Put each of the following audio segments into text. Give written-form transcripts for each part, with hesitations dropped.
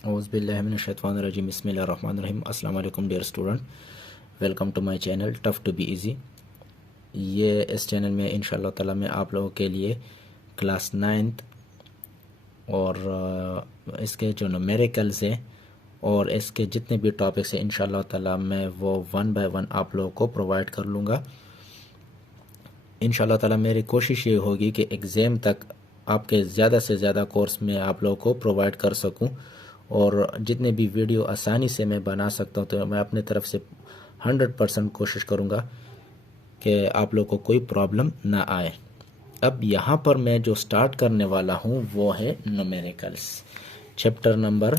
औज़ुबिल्लाहिमिनश्शैतानिर्रजीम बिस्मिल्लाहिर्रहमानिर्रहीम। अस्सलाम वालेकुम dear student, welcome to my channel tough to be easy. ये इस चैनल में इंशाअल्लाह ताला मैं आप लोगों के लिए क्लास 9th और इसके जो न्यूमेरिकल्स हैं और इसके जितने भी टॉपिक्स हैं इंशाअल्लाह ताला मैं वो 1 बाय 1 आप लोगों को प्रोवाइड कर लूँगा। इंशाअल्लाह ताला मेरी कोशिश ये होगी कि एग्ज़ाम तक आपके ज़्यादा से ज़्यादा कोर्स में आप लोगों को प्रोवाइड कर सकूं और जितने भी वीडियो आसानी से मैं बना सकता हूं तो मैं अपने तरफ से 100% कोशिश करूंगा कि आप लोगों को कोई प्रॉब्लम ना आए। अब यहाँ पर मैं जो स्टार्ट करने वाला हूँ वो है न्यूमेरिकल्स, चैप्टर नंबर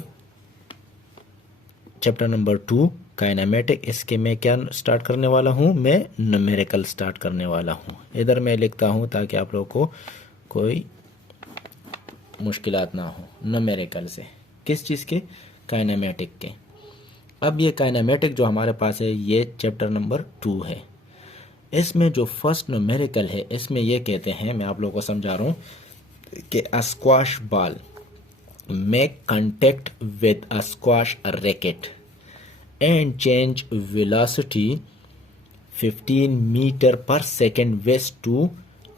2 काइनेमेटिक। इसके मैं क्या स्टार्ट करने वाला हूँ, मैं न्यूमेरिकल स्टार्ट करने वाला हूँ। इधर मैं लिखता हूँ ताकि आप लोगों को कोई मुश्किलात ना हो। न्यूमेरिकल से किस चीज़ के? काइनेमेटिक के। अब ये काइनेमेटिक जो हमारे पास है ये चैप्टर नंबर 2 है। इसमें जो फर्स्ट न्यूमेरिकल है इसमें ये कहते हैं, मैं आप लोगों को समझा रहा हूँ कि a squash ball make contact with a squash racket and change velocity 15 metre per second west to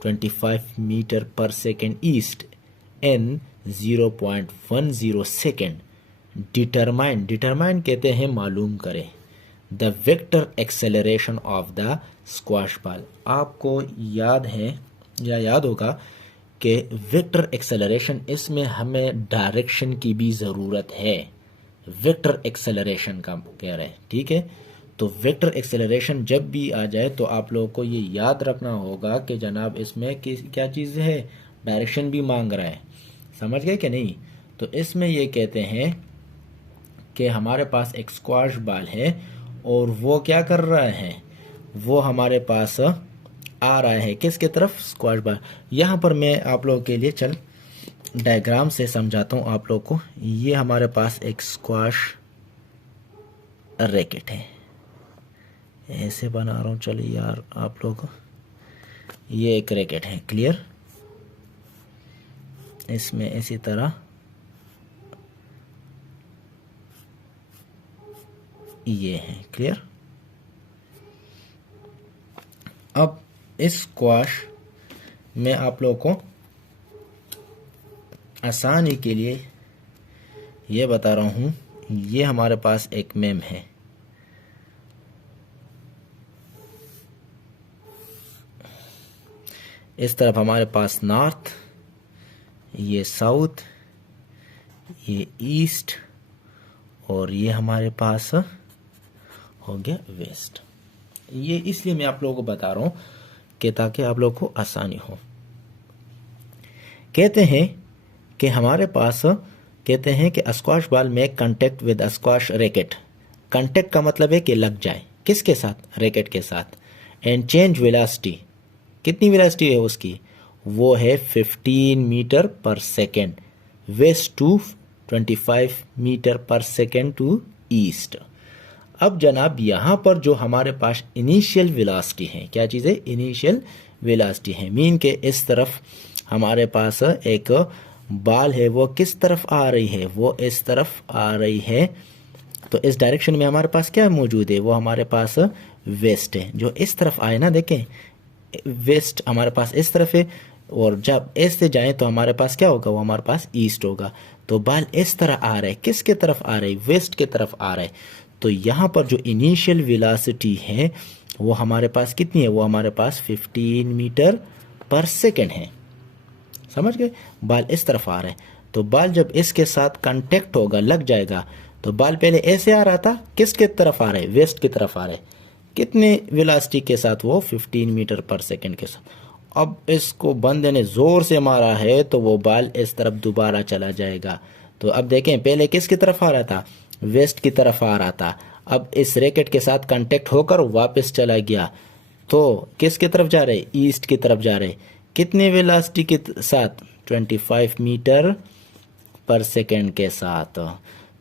25 metre per second east in 0.10 second. Determine कहते हैं मालूम करें the vector acceleration of the squash ball. आपको याद है या याद होगा कि वेक्टर एक्सेलरेशन, इसमें हमें डायरेक्शन की भी ज़रूरत है। वेक्टर एक्सेलरेशन का कह रहे हैं, ठीक है। तो वेक्टर एक्सेलरेशन जब भी आ जाए तो आप लोगों को ये याद रखना होगा कि जनाब इसमें क्या चीज़ है, डायरेक्शन भी मांग रहा है। समझ गए कि नहीं? तो इसमें ये कहते हैं कि हमारे पास एक स्क्वाश बॉल है और वो क्या कर रहा है, वो हमारे पास आ रहा है किसके तरफ? Squash ball. यहाँ पर मैं आप लोगों के लिए डायग्राम से समझाता हूँ आप लोगों को। ये हमारे पास एक स्क्वाश रैकेट है, ऐसे बना रहा हूँ। चलिए यार आप लोग, ये एक रैकेट है, क्लियर। इसमें इसी तरह ये है, क्लियर। अब इस स्क्वाश में आप लोगों को आसानी के लिए ये बता रहा हूँ, ये हमारे पास एक मेम है, इस तरफ हमारे पास नॉर्थ, ये साउथ, ये ईस्ट और ये हमारे पास हो गया वेस्ट। ये इसलिए मैं आप लोगों को बता रहा हूँ कि ताकि आप लोगों को आसानी हो। कहते हैं कि हमारे पास कहते हैं कि स्क्वाश बॉल में contact with squash racket. Contact का मतलब है कि लग जाए, किसके साथ? रैकेट के साथ। एंड चेंज वेलोसिटी, कितनी वेलोसिटी है उसकी? वो है 15 metre per second west to 25 metre per second to east. अब जनाब यहाँ पर जो हमारे पास इनिशियल वेलोसिटी है, क्या चीज़ है? इनिशियल वेलोसिटी है। मीन के इस तरफ हमारे पास एक बॉल है, वो किस तरफ आ रही है? वो इस तरफ आ रही है। तो इस डायरेक्शन में हमारे पास क्या मौजूद है? वो हमारे पास वेस्ट है। जो इस तरफ आए ना, देखें वेस्ट हमारे पास इस तरफ है और जब ऐसे जाएं तो हमारे पास क्या होगा? वो हमारे पास ईस्ट होगा। तो बॉल इस तरह आ रहा है, किसके तरफ आ रहा है? वेस्ट की तरफ आ रहा है। तो यहाँ पर जो इनिशियल वेलोसिटी है वो हमारे पास कितनी है? वो हमारे पास 15 मीटर पर सेकेंड है। समझ गए? बॉल इस तरफ आ रहा है, तो बॉल जब इसके साथ कांटेक्ट होगा, लग जाएगा, तो बॉल पहले ऐसे आ रहा था, किसके तरफ आ रहा है? वेस्ट की तरफ आ रहा है। कितने वेलोसिटी के साथ? वो 15 मीटर पर सेकेंड के साथ। अब इसको बंदे ने जोर से मारा है तो वो बॉल इस तरफ दोबारा चला जाएगा। तो अब देखें, पहले किसकी तरफ आ रहा था? वेस्ट की तरफ आ रहा था। अब इस रैकेट के साथ कांटेक्ट होकर वापस चला गया, तो किसकी तरफ जा रहे? ईस्ट की तरफ जा रहे। कितने वेलोसिटी के साथ? 25 मीटर पर सेकेंड के साथ।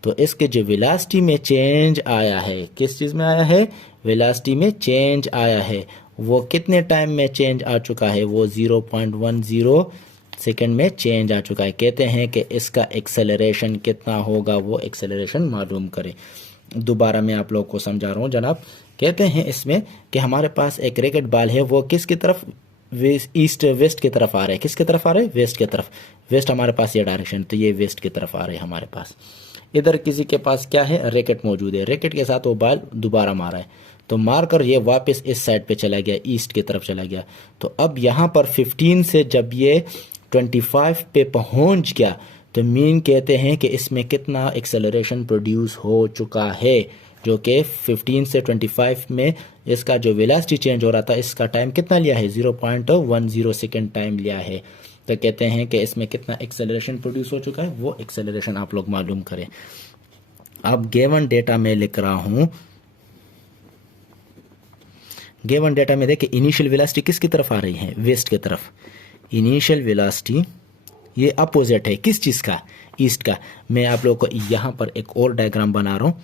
तो इसके जो वेलोसिटी में चेंज आया है, किस चीज़ में आया है? वेलोसिटी में चेंज आया है। वो कितने टाइम में चेंज आ चुका है? वो 0.10 सेकंड में चेंज आ चुका है। कहते हैं कि इसका एक्सेलरेशन कितना होगा, वो एक्सेलरेशन मालूम करें। दोबारा मैं आप लोग को समझा रहा हूँ जनाब। कहते हैं इसमें कि हमारे पास एक रैकेट बॉल है, वो किसकी तरफ, ईस्ट वेस्ट की तरफ आ रहे हैं। किसकी तरफ आ रहे हैं? वेस्ट की तरफ। वेस्ट हमारे पास ये डायरेक्शन, तो ये वेस्ट की तरफ आ रहे हैं हमारे पास। इधर किसी के पास क्या है, रैकेट मौजूद है। रैकेट के साथ वो बॉल दोबारा मारा है, तो मारकर ये वापस इस साइड पे चला गया, ईस्ट की तरफ चला गया। तो अब यहाँ पर 15 से जब ये 25 पे पहुंच गया, तो मीन कहते हैं कि इसमें कितना एक्सेलरेशन प्रोड्यूस हो चुका है, जो कि 15 से 25 में इसका जो वेलोसिटी चेंज हो रहा था, इसका टाइम कितना लिया है, 0.10 सेकेंड टाइम लिया है। तो कहते हैं कि इसमें कितना एक्सेलरेशन प्रोड्यूस हो चुका है, वो एक्सेलरेशन आप लोग मालूम करें। अब गिवन डेटा में लिख रहा हूं, गिवन डेटा में देखिए इनिशियल वेलोसिटी किसकी तरफ आ रही है, वेस्ट की तरफ। इनिशियल वेलोसिटी ये अपोजिट है किस चीज़ का, ईस्ट का। मैं आप लोगों को यहाँ पर एक और डायग्राम बना रहा हूँ।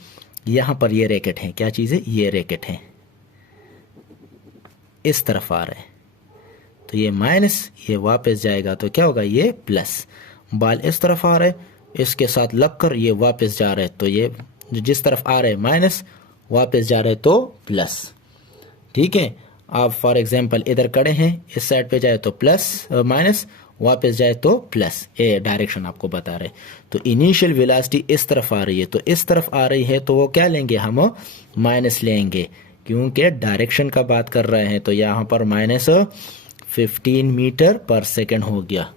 यहाँ पर ये रैकेट है, क्या चीज़ है, ये रैकेट है, इस तरफ आ रहा है, तो ये माइनस, ये वापस जाएगा तो क्या होगा, ये प्लस। बाल इस तरफ आ रहा है, इसके साथ लगकर ये वापस जा रहा है, तो ये जिस तरफ आ रहा है माइनस, वापस जा रहा है तो प्लस। ठीक है, आप फॉर एग्जांपल इधर खड़े हैं, इस साइड पे जाए तो प्लस माइनस, वापस जाए तो प्लस, ये डायरेक्शन आपको बता रहे। तो इनिशियल वेलोसिटी इस तरफ आ रही है, तो इस तरफ आ रही है तो वो क्या लेंगे, हम माइनस लेंगे, क्योंकि डायरेक्शन का बात कर रहे हैं। तो यहाँ पर -15 मीटर पर सेकेंड हो गया।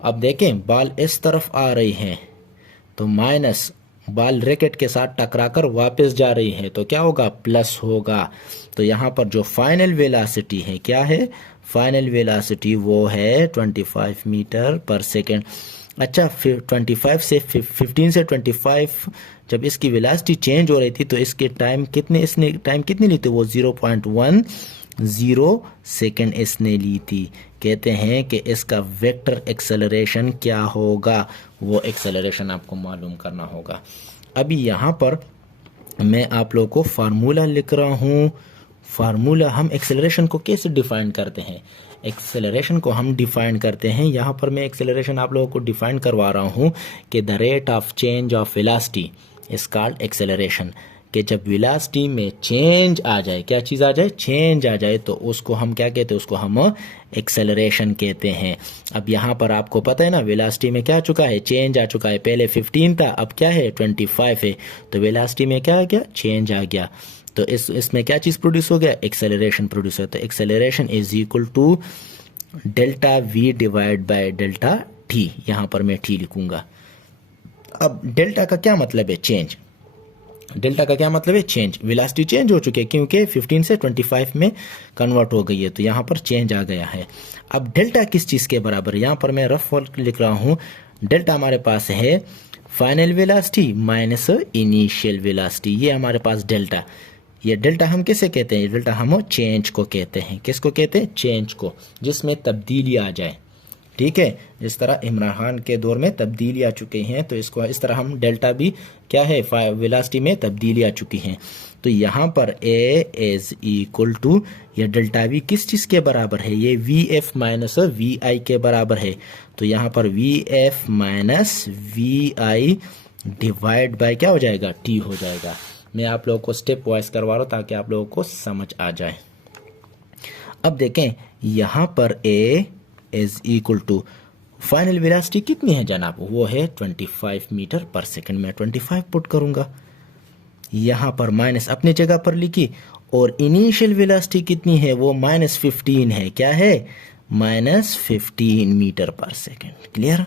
अब देखें बॉल इस तरफ आ रही है, तो माइनस, बॉल रैकेट के साथ टकराकर वापस जा रही है, तो क्या होगा, प्लस होगा। तो यहाँ पर जो फाइनल वेलोसिटी है, क्या है, फाइनल वेलोसिटी वो है 25 मीटर पर सेकेंड। अच्छा, फिर 25 से 15 से 25 जब इसकी वेलोसिटी चेंज हो रही थी, तो इसके टाइम कितने, इसने टाइम कितनी ली थी, वो 0.10 सेकेंड इसने ली थी। कहते हैं कि इसका वेक्टर एक्सेलरेशन क्या होगा, वो एक्सेलरेशन आपको मालूम करना होगा। अभी यहाँ पर मैं आप लोगों को फार्मूला लिख रहा हूँ। फार्मूला, हम एक्सेलरेशन को कैसे डिफाइन करते हैं, एक्सेलरेशन को हम डिफाइन करते हैं, यहाँ पर मैं एक्सेलरेशन आप लोगों को डिफाइन करवा रहा हूँ कि the rate of change of velocity is called acceleration. कि जब वेलोसिटी में चेंज आ जाए, क्या चीज़ आ जाए, चेंज आ जाए, तो उसको हम क्या कहते हैं, उसको हम एक्सेलरेशन कहते हैं। अब यहाँ पर आपको पता है ना, वेलोसिटी में क्या आ चुका है, चेंज आ चुका है। पहले 15 था, अब क्या है, 25 है, तो वेलोसिटी में क्या आ गया, चेंज आ गया। तो इसमें क्या चीज़ प्रोड्यूस हो गया, एक्सेलरेशन प्रोड्यूस हो। तो acceleration is equal to delta V divide by delta T. यहाँ पर मैं टी लिखूंगा। अब डेल्टा का क्या मतलब है, चेंज। डेल्टा का क्या मतलब है, चेंज। वेलोसिटी चेंज हो चुकी है, क्योंकि 15 से 25 में कन्वर्ट हो गई है, तो यहाँ पर चेंज आ गया है। अब डेल्टा किस चीज़ के बराबर है, यहाँ पर मैं रफ लिख रहा हूँ। डेल्टा हमारे पास है final velocity minus initial velocity, ये हमारे पास डेल्टा। ये डेल्टा हम किसे कहते हैं, डेल्टा हम चेंज को कहते हैं। किसको कहते हैं, चेंज को, जिसमें तब्दीली आ जाए। ठीक है, जिस तरह इमरान खान के दौर में तब्दीली आ चुकी हैं, तो इसको इस तरह हम डेल्टा भी क्या है, वेलोसिटी में तब्दीली आ चुकी हैं। तो यहाँ पर ए इज इक्वल टू, ये डेल्टा वी किस चीज़ के बराबर है, ये V F minus V I के बराबर है। तो यहाँ पर V F minus V I divide by क्या हो जाएगा, टी हो जाएगा। मैं आप लोगों को स्टेप वाइज करवा रहा हूँ ताकि आप लोगों को समझ आ जाए। अब देखें यहाँ पर A is equal to final velocity कितनी है जनाब, वो है 25 मीटर पर सेकंड। मैं 25 पुट करूंगा, यहाँ पर माइनस अपनी जगह पर लिखी, और इनिशियल वेलोसिटी कितनी है, वो -15 है। क्या है, -15 मीटर पर सेकंड। क्लियर,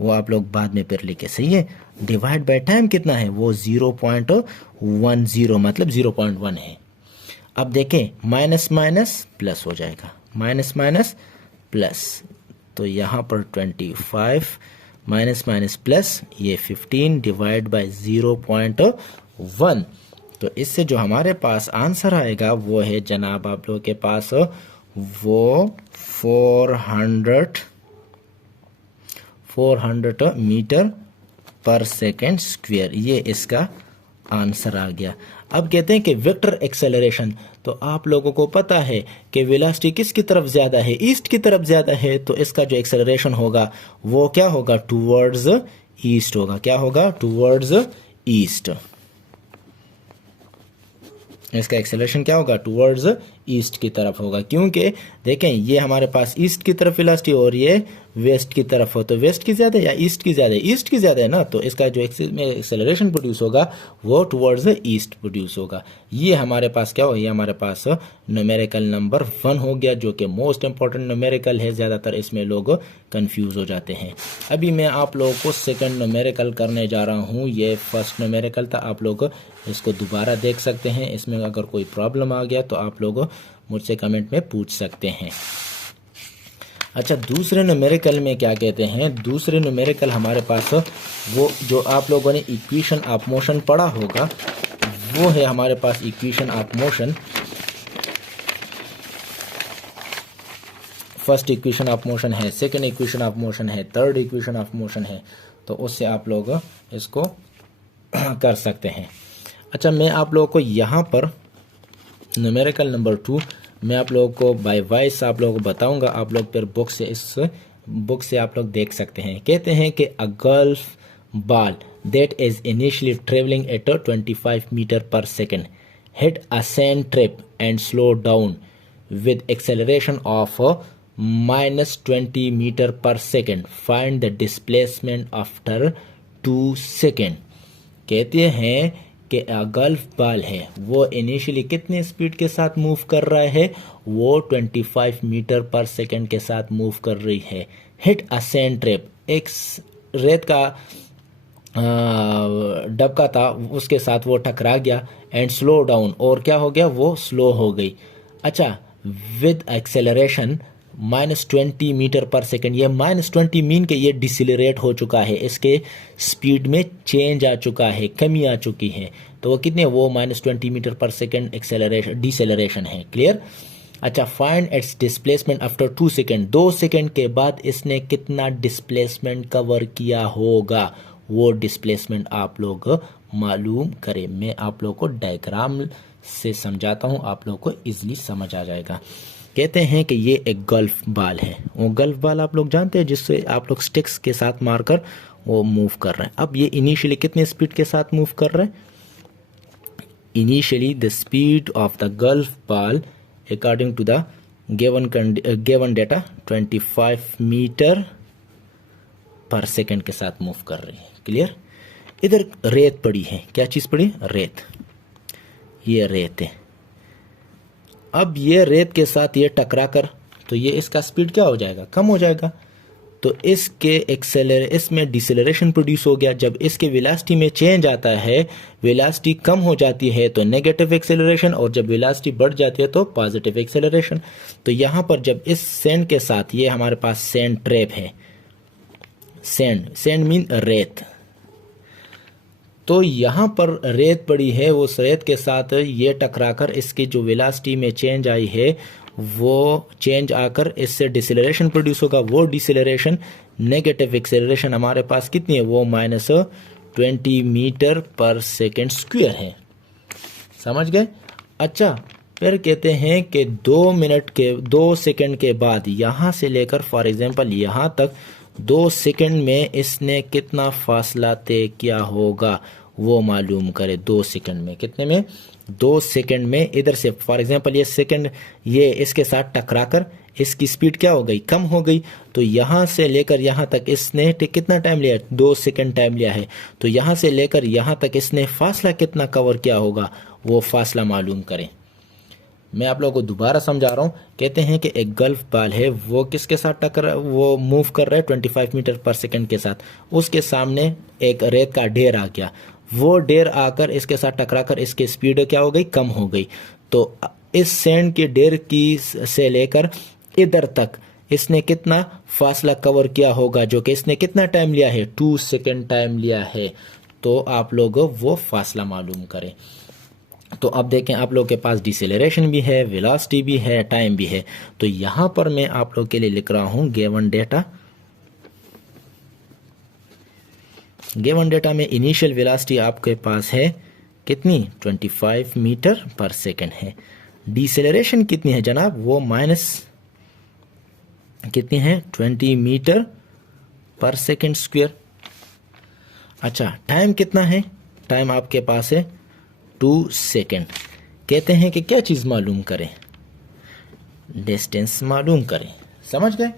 वो आप लोग बाद में फिर लिखे, सही है। डिवाइड बाय टाइम कितना है, वो 0.10 मतलब 0.1 है। अब देखें माइनस माइनस प्लस हो जाएगा, माइनस माइनस प्लस, तो यहाँ पर 25 माइनस माइनस प्लस, ये 15 डिवाइड बाय 0.1। तो इससे जो हमारे पास आंसर आएगा वो है जनाब आप लोगों के पास वो 400 मीटर पर सेकेंड स्क्वायर, ये इसका आंसर आ गया। अब कहते हैं कि वेक्टर एक्सेलरेशन, तो आप लोगों को पता है कि वेलोसिटी किसकी तरफ ज़्यादा है, ईस्ट की तरफ ज़्यादा है, तो इसका जो एक्सेलरेशन होगा वो क्या होगा, टूवर्ड्स ईस्ट होगा। क्या होगा, टूवर्ड्स ईस्ट। इसका एक्सेलरेशन क्या होगा, टूवर्ड्स ईस्ट की तरफ होगा, क्योंकि देखें ये हमारे पास ईस्ट की तरफ वेलोसिटी और ये वेस्ट की तरफ हो, तो वेस्ट की ज़्यादा या ईस्ट की ज़्यादा, ईस्ट की ज़्यादा है ना, तो इसका जो एक्सेलरेशन प्रोड्यूस होगा वो टुवर्ड्स ईस्ट प्रोड्यूस होगा। ये हमारे पास क्या हो, ये हमारे पास न्यूमेरिकल नंबर 1 हो गया, जो कि मोस्ट इंपॉर्टेंट न्यूमेरिकल है, ज़्यादातर इसमें लोग कंफ्यूज हो जाते हैं। अभी मैं आप लोगों को सेकंड न्यूमेरिकल करने जा रहा हूँ। ये फर्स्ट न्यूमेरिकल था, आप लोग इसको दोबारा देख सकते हैं। इसमें अगर कोई प्रॉब्लम आ गया तो आप लोग मुझसे कमेंट में पूछ सकते हैं। अच्छा, दूसरे न्यूमेरिकल में क्या कहते हैं, दूसरे न्यूमेरिकल हमारे पास वो जो आप लोगों ने इक्वेशन ऑफ मोशन पढ़ा होगा वो है हमारे पास equation of motion. First equation of motion है, सेकंड इक्वेशन ऑफ मोशन है, थर्ड इक्वेशन ऑफ मोशन है, तो उससे आप लोग इसको कर सकते हैं। अच्छा, मैं आप लोगों को यहाँ पर न्यूमेरिकल नंबर 2 मैं आप लोगों को बाय वॉइस आप लोगों को बताऊंगा, आप लोग फिर बुक से इस बुक से आप लोग देख सकते हैं। कहते हैं कि a golf ball that is initially travelling at 25 metre per second hit a sand trap and slow down with acceleration of -20 meter per second. Find the displacement after 2 seconds. कहते हैं कि गल्फ बॉल है वो initially कितने speed के साथ move कर रहा है, वो 25 मीटर पर सेकंड के साथ मूव कर रही है। हिट अ सैंड ट्रैप, एक रेत का डबका था उसके साथ वो टकरा गया, एंड स्लो डाउन, और क्या हो गया, वो स्लो हो गई। अच्छा, with acceleration -20 metre per second, ये -20 मीन के ये डिसिलरेट हो चुका है, इसके स्पीड में चेंज आ चुका है, कमी आ चुकी है, तो वो कितने, वो -20 metre per second acceleration deceleration है। क्लियर। अच्छा, find its displacement after 2 second, 2 second के बाद इसने कितना डिस्प्लेसमेंट कवर किया होगा, वो डिस्प्लेसमेंट आप लोग मालूम करें। मैं आप लोग को डायग्राम से समझाता हूँ, आप लोग को इजीली समझ आ जाएगा। कहते हैं कि ये एक गल्फ बॉल है, वो गल्फ बॉल आप लोग जानते हैं जिससे आप लोग स्टिक्स के साथ मारकर वो मूव कर रहे हैं। अब ये इनिशियली कितने स्पीड के साथ मूव कर रहे हैं, initially the speed of the golf ball according to the given data 25 metre per second के साथ मूव कर रही है। क्लियर। इधर रेत पड़ी है, क्या चीज पड़ी, रेत, ये रेत है। अब ये रेत के साथ ये टकरा कर, तो ये इसका स्पीड क्या हो जाएगा, कम हो जाएगा, तो इसके इसमें डिसेलरेशन प्रोड्यूस हो गया। जब इसके वेलोसिटी में चेंज आता है, वेलोसिटी कम हो जाती है तो नेगेटिव एक्सेलरेशन, और जब वेलोसिटी बढ़ जाती है तो पॉजिटिव एक्सेलरेशन। तो यहाँ पर जब इस सैंड के साथ, ये हमारे पास सैंड ट्रैप है, सैंड मीन रेत, तो यहाँ पर रेत पड़ी है, उस रेत के साथ ये टकराकर इसकी जो वेलोसिटी में चेंज आई है वो चेंज आकर इससे डिसेलरेशन प्रोड्यूस होगा। वो डिसेलरेशन नेगेटिव एक्सेलरेशन हमारे पास कितनी है, वो -20 मीटर पर सेकेंड स्क्वायर है। समझ गए। अच्छा, फिर कहते हैं कि 2 सेकेंड के बाद यहाँ से लेकर फॉर एग्जांपल यहाँ तक 2 सेकेंड में इसने कितना फासला तय किया होगा वो मालूम करे। 2 सेकेंड में कितने में, 2 सेकेंड में इधर से फॉर एग्जांपल ये सेकेंड ये इसके साथ टकराकर इसकी स्पीड क्या हो गई, कम हो गई, तो यहाँ से लेकर यहाँ तक इसने कितना टाइम लिया, 2 सेकेंड टाइम लिया है, तो यहाँ से लेकर यहाँ तक इसने फासला कितना कवर किया होगा वो फासला मालूम करें। मैं आप लोगों को दोबारा समझा रहा हूँ। कहते हैं कि एक गल्फ बॉल है, वो किसके साथ वो मूव कर रहा है 25 मीटर पर सेकंड के साथ, उसके सामने एक रेत का ढेर आ गया, वो ढेर आकर इसके साथ टकराकर इसकी स्पीड क्या हो गई, कम हो गई, तो इस सैंड के ढेर की से लेकर इधर तक इसने कितना फासला कवर किया होगा, जो कि इसने कितना टाइम लिया है, 2 सेकेंड टाइम लिया है, तो आप लोग वो फासला मालूम करें। तो अब देखें, आप लोग के पास डिसेलरेशन भी है, वेलोसिटी भी है, टाइम भी है, तो यहाँ पर मैं आप लोग के लिए लिख रहा हूँ गिवन डेटा। गिवन डेटा में इनिशियल वेलोसिटी आपके पास है कितनी 25 मीटर पर सेकेंड है। डिसेलरेशन कितनी है जनाब, वो माइनस कितनी है 20 मीटर पर सेकेंड स्क्वायर। अच्छा, टाइम कितना है, टाइम आपके पास है 2 सेकेंड। कहते हैं कि क्या चीज़ मालूम करें, डिस्टेंस मालूम करें, समझ गए।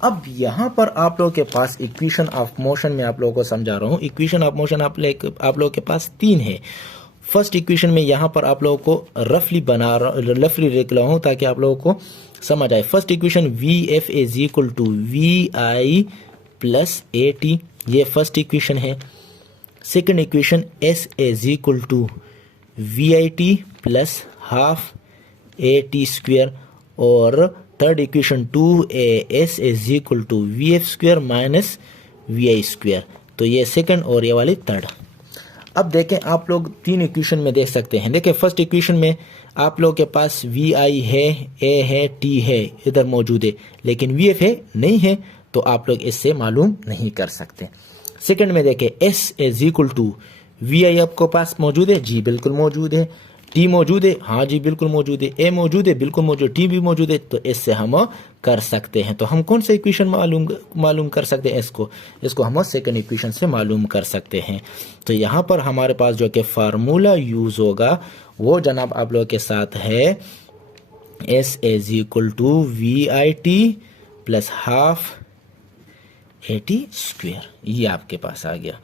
अब यहाँ पर आप लोगों के पास इक्वेशन ऑफ मोशन में आप लोगों को समझा रहा हूँ। इक्वेशन ऑफ मोशन आप लोगों के पास 3 है। फर्स्ट इक्वेशन में यहाँ पर आप लोगों को रफली लिख रहा हूँ ताकि आप लोगों को समझ आए। First equation V F is equal to V I plus A T, ये फर्स्ट इक्वेशन है। Second equation S is equal to V I T plus half A T square, और third equation 2as is equal to V F square minus V I square. तो ये second और ये वाली third. अब देखें, आप लोग 3 इक्वेशन में देख सकते हैं। देखें, फर्स्ट इक्वेशन में आप लोग के पास वी आई है, ए है, टी है, इधर मौजूद है, लेकिन वी एफ है नहीं है, तो आप लोग इससे मालूम नहीं कर सकते। सेकंड में देखें, S is equal to V I आपको पास मौजूद है, जी बिल्कुल मौजूद है। टी मौजूद है, हाँ जी बिल्कुल मौजूद है। ए मौजूद है, बिल्कुल मौजूद। टी भी मौजूद है, तो इससे हम कर सकते हैं। तो हम कौन सा इक्वेशन मालूम कर सकते हैं, इसको हम सेकंड इक्वेशन से मालूम कर सकते हैं। तो यहाँ पर हमारे पास जो कि फार्मूला यूज होगा वो जनाब आप लोगों के साथ है S is equal to V I T plus half A T square, ये आपके पास आ गया।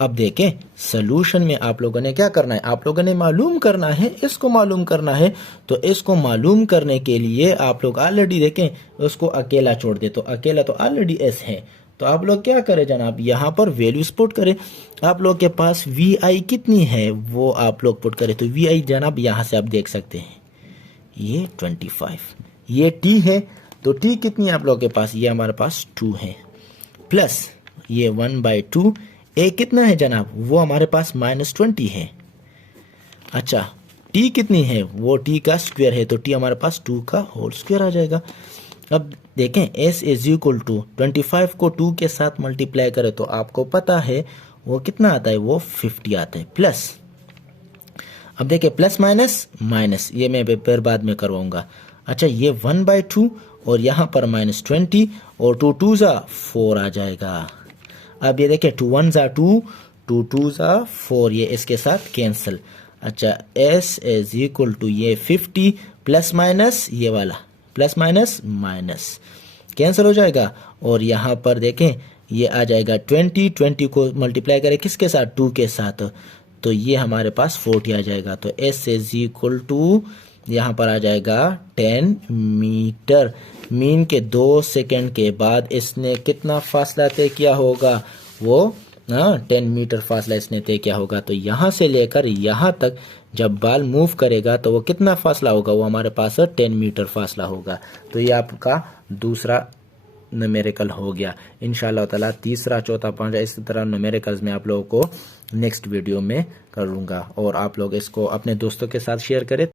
अब देखें, सोल्यूशन में आप लोगों ने क्या करना है, आप लोगों ने मालूम करना है, इसको मालूम करना है। तो इसको मालूम करने के लिए आप लोग ऑलरेडी देखें, उसको अकेला छोड़ दे, तो अकेला तो ऑलरेडी एस है। तो आप लोग क्या करें जनाब, यहाँ पर वैल्यू पुट करें। आप लोग के पास वी आई कितनी है वो आप लोग पुट करें। तो वी आई जनाब यहाँ से आप देख सकते हैं ये 25, ये टी है, तो टी कितनी है आप लोग के पास, ये हमारे पास 2 है, प्लस ये 1/2। ए कितना है जनाब, वो हमारे पास -20 है। अच्छा, टी कितनी है, वो टी का स्क्वायर है, तो टी हमारे पास 2 का होल स्क्वायर आ जाएगा। अब देखें, एस इज इक्वल टू 25 को 2 के साथ मल्टीप्लाई करें तो आपको पता है वो कितना आता है, वो 50 आता है। प्लस, अब देखें प्लस माइनस माइनस, ये मैं फिर बाद में करवाऊंगा। अच्छा, ये 1/2 और यहाँ पर -20 और 2 2 ज़ा 4 आ जाएगा। अब ये देखें 2 1 ज़ा 2, 2 2 ज़ा 4, ये इसके साथ कैंसिल। अच्छा, एस इज इक्वल टू ये 50 प्लस माइनस ये वाला प्लस माइनस माइनस कैंसिल हो जाएगा, और यहाँ पर देखें ये आ जाएगा 20 को मल्टीप्लाई करें किसके साथ, 2 के साथ, तो ये हमारे पास 40 आ जाएगा। तो एस इज इक्वल टू यहाँ पर आ जाएगा 10 मीटर। मीन के 2 सेकंड के बाद इसने कितना फासला तय किया होगा, वो 10 मीटर फासला इसने तय किया होगा। तो यहाँ से लेकर यहाँ तक जब बाल मूव करेगा तो वो कितना फासला होगा, वो हमारे पास 10 मीटर फासला होगा। तो ये आपका दूसरा न्यूमेरिकल हो गया। इंशाल्लाह ताला तीसरा, चौथा, पांचवा इस तरह न्यूमेरिकल्स में आप लोगों को नेक्स्ट वीडियो में करूँगा, और आप लोग इसको अपने दोस्तों के साथ शेयर करें।